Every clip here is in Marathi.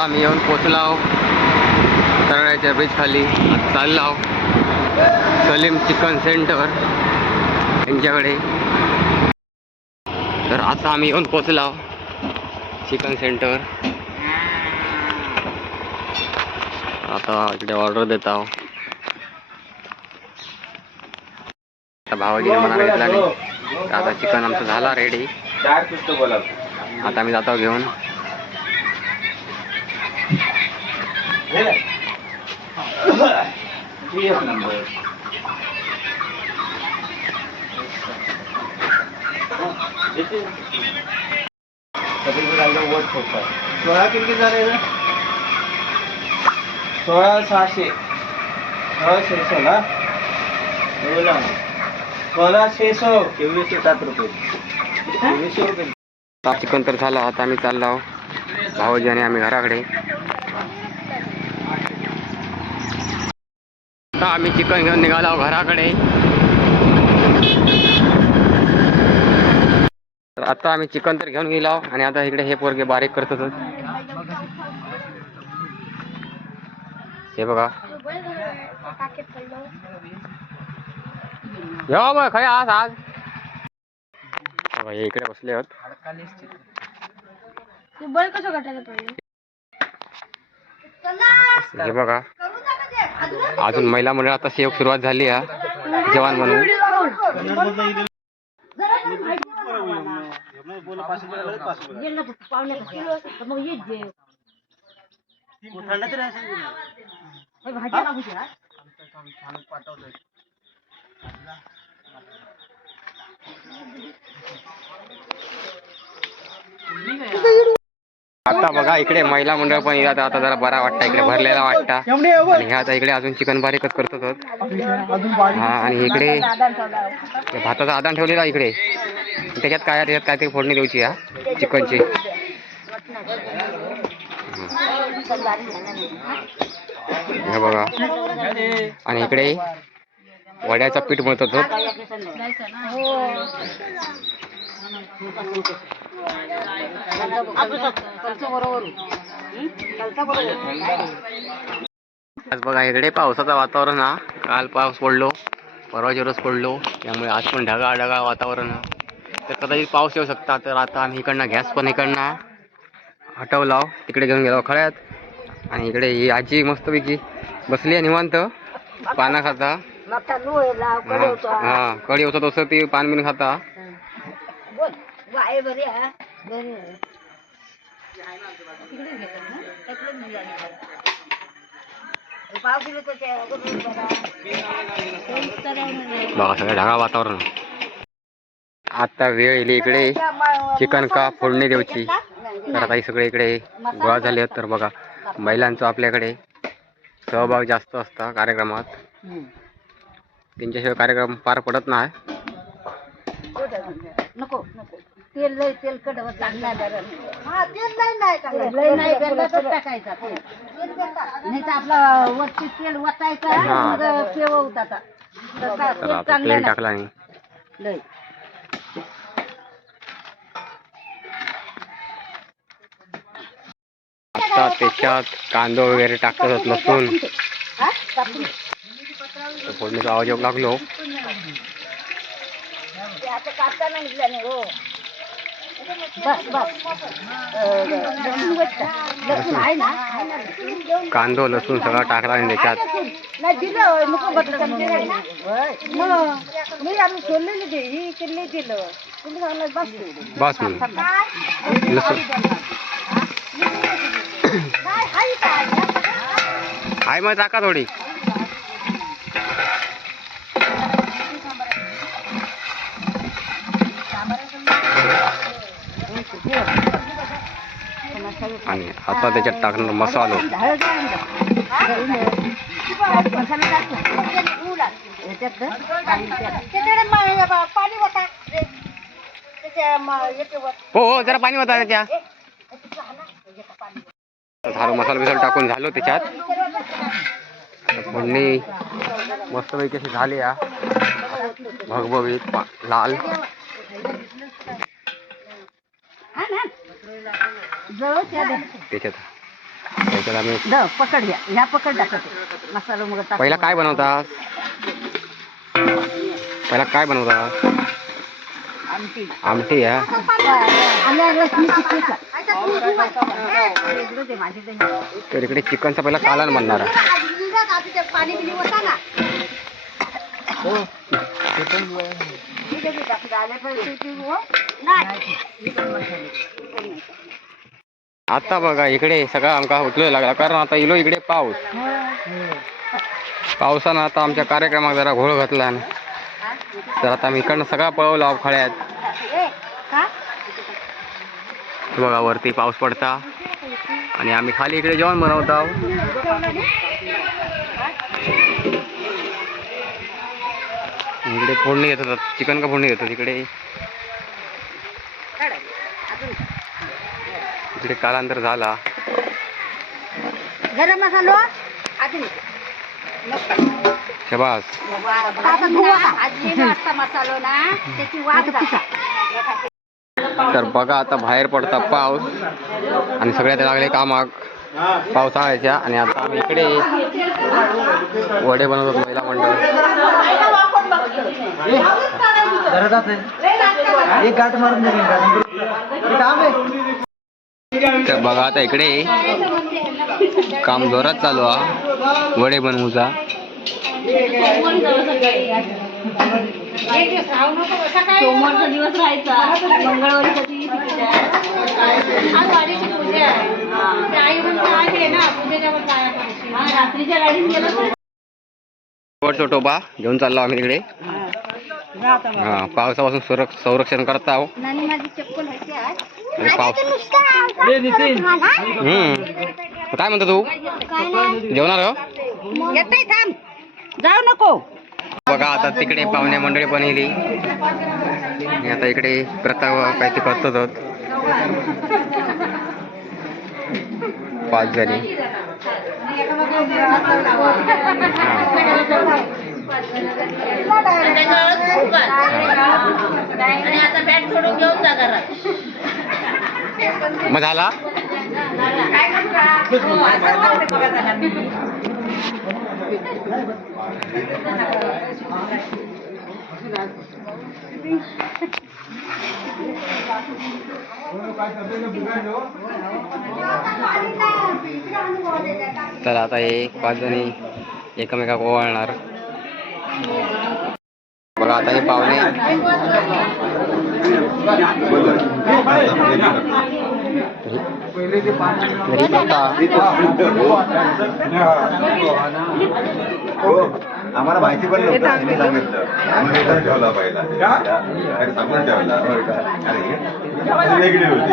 आता आम्ही येऊन पोचलो तरळ्याच्या ब्रिज खाली. चाललो आहो. सलीम चिकन सेंटर यांच्याकडे तर आता आम्ही येऊन पोचलो आहो. चिकन सेंटर आता इकडे ऑर्डर देत आहो आता भावाजीने मनाला घेतला नाही आता चिकन आमचं झाला रेडी आता आम्ही जातो घेऊन. एक नंबर सोळा किती झाले रे सोळा सहाशे सोळा छेसो ना बोला सोळा छेसो तेवीसशे सात रुपये. तेवीसशे रुपये चिकन तर झालं आता आम्ही चाललो. भाऊजी आणि आम्ही घराकडे. आता आम्ही चिकन घेऊन निघालो घराकडे. तर आता आम्ही चिकन तर घेऊन गेलो आणि आता इकडे हे पोरगे बारीक करत होत हे बघा. यो मग खय आज आज. बघा, हे इकडे बसले आहोत. हे बघा. अजून महिला मंडळ आता सेवक सुरुवात झाली आहे. जवान म्हणून. आता बघा इकडे महिला मंडळ पण येतात. आता जरा बरा वाटतं इकडे भरलेला वाटता. आणि हे आता इकडे अजून चिकन बारीकच करत होत हा आणि इकडे भाताचा आदान ठेवलेला इकडे. त्याच्यात काय त्याच्यात काहीतरी फोडणी द्यायची हा चिकनची. हे बघा. आणि इकडे वड्याचा पीठ मळत होतो आज बघा इकडे पावसाचं वातावरण हा. काल पाऊस पडलो परवाच्या रोज पडलो. त्यामुळे आज पण ढगाळ ढगाळ वातावरण हा. तर कदाचित पाऊस येऊ शकता तर आता आम्ही इकडनं गॅस पण इकडनं हटवला तिकडे घेऊन गेलो खळ्यात. आणि इकडे ही आजी मस्तपैकी बसली आहे निवांत. पाना खाता. हा. कढी होतं तसं ती पान बिन खाता. बघा सगळं ढगाळ वातावरण. आता वेळ येईल इकडे. चिकन का फोडणी द्यायची? तर आता हे सगळे इकडे गोळा झाले आहेत तर बघा. महिलांचं आपल्याकडे सहभाग जास्त असता कार्यक्रमात. त्यांच्याशिवाय कार्यक्रम पार पडत नाही. नको नको. तेल लय तेल कडवत लागणार हा तेल नाही नाही लय नाही तेलातच टाकायचा तेल. नाही तर आपला वरती तेल वतायचा हा. मग पेव होता तसा तर तेल. टाकला नाही लय आता त्याच्यात कांदो वगैरे टाकतात लसूण हा? कापून दे. तर फोडणीचा आवाज येऊ लागलो ते आता कापता नाही हो कांदो लसूण सगळा टाकला आणि त्याच्यात नाही दिलं नको मी आम्ही ते ही दिलं बस बस म्हणून. लसूण. आहे मग टाका थोडी. आणि आता त्याच्यात टाकणार मसालो. हो हो जरा पाणी होता त्याच्या. झालं मसाला बिसाला टाकून झालो त्याच्यात. आता फोडणी मस्तपैकी अशी झाली या. भगभगीत लाल. त्या त्याच्यात. त्याच्यात. आम्ही द पकड घ्या. ह्या पकड टाकत मसाला मग टाक. पहिला काय बनवतात पहिला काय बनवतात आमटी. आमटी हा? तर इकडे चिकनचा पहिला कालन बनणार आहे. पाणी बिनी होता ना. आता बघा इकडे सगळा आमका उचलू लागला. कारण आता इलो इकडे पाऊस. पावसानं आता आमच्या कार्यक्रमात जरा घोळ घातला तर आता आम्ही इकडनं सगळा पळवला अवखाळ्यात बघा वरती पाऊस पडता. आणि आम्ही खाली इकडे जेवण बनवत आहोत इकडे फोडणी येतात चिकन का फोडणी घेतात इकडे? इकडे कालांतर झाला. गरम मसालो शबास. आता मसालो ना त्याची वाद तर बघा आता बाहेर पडता पाऊस आणि सगळ्यात लागले कामाक. पावसाळ्याच्या आणि आता आम्ही इकडे वडे बनवतो महिला मंडळ. एक गाठ मारून दे काम आहे तर बघा आता इकडे. काम जोरात चालू आहे वडे बनवूचा सोमवारचा दिवस राहायचा. हा, रात्रीच्या गाडीत गेलं टोपा घेऊन चाललो आम्ही तिकडे हा पावसापासून सुरक संरक्षण करता आहो पाऊस हम्म. काय म्हणतो तू? जेवणार हो? थांब. जाऊ नको. बघा आता तिकडे पाहुणे मंडळी पण येली. आणि आता इकडे प्रथा काय ते आहोत. पाच जणी. आणि आता बॅट सोडून घेऊन जा घरात. मग झाला? तर आता हे पाच जणी एकमेका ओवाळणार बघा आता हे पाहुणे आम्हाला माहिती पण नव्हतं त्यांनी सांगितलं आम्ही इथं ठेवला पहिला अरे सांगून ठेवला वेगळी होती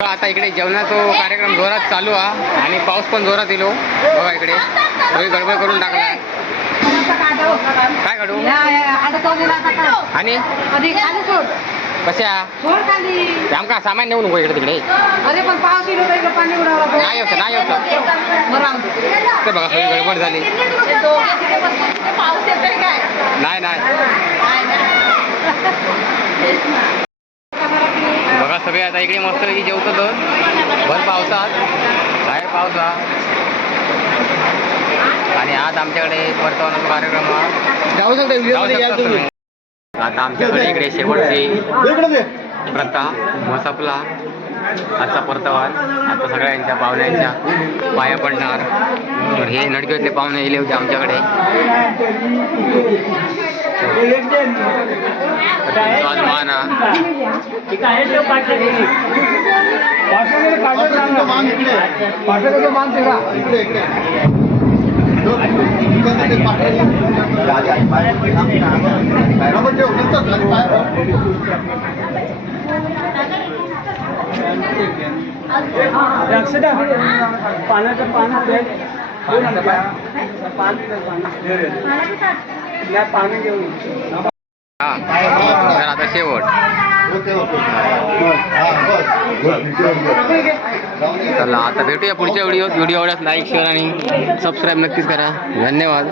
आता इकडे जेवणाचा कार्यक्रम जोरात चालू आहे आणि पाऊस पण जोरात येलो बघा इकडे. सगळी गडबड करून टाकला काय काढू आणि? कशा? आमका सामान नेऊ नको इकडे तिकडे. अरे पण पाऊस येलो तर इकडं पाणी उडावला नाही होतं नाही होतं. ते बघा सगळी गडबड झाली. पाऊस येतोय काय नाही नाही. बघा सगळे आता इकडे मस्त जेवतो तर. भर पावसात. बाहेर पावसा आणि आज आमच्याकडे परतवण्याचा कार्यक्रम जाऊ शकता. आता आमच्याकडे इकडे शेवटची प्रथा मसापला. आजचा परतावा आता सगळ्यांच्या पाहुण्यांच्या पाया पडणार तर हे नडगेतले पाहुणे येले होते आमच्याकडे आज मान इकडे मान तेवढा इकडे इकडे पाण्याचं पाणी दे. पाणी पाणी घेऊन हा तर आता शेवट चला आता भेटूया पुढच्या व्हिडिओ व्हिडिओ आवडल्यास लाईक शेअर आणि सबस्क्राईब नक्कीच करा धन्यवाद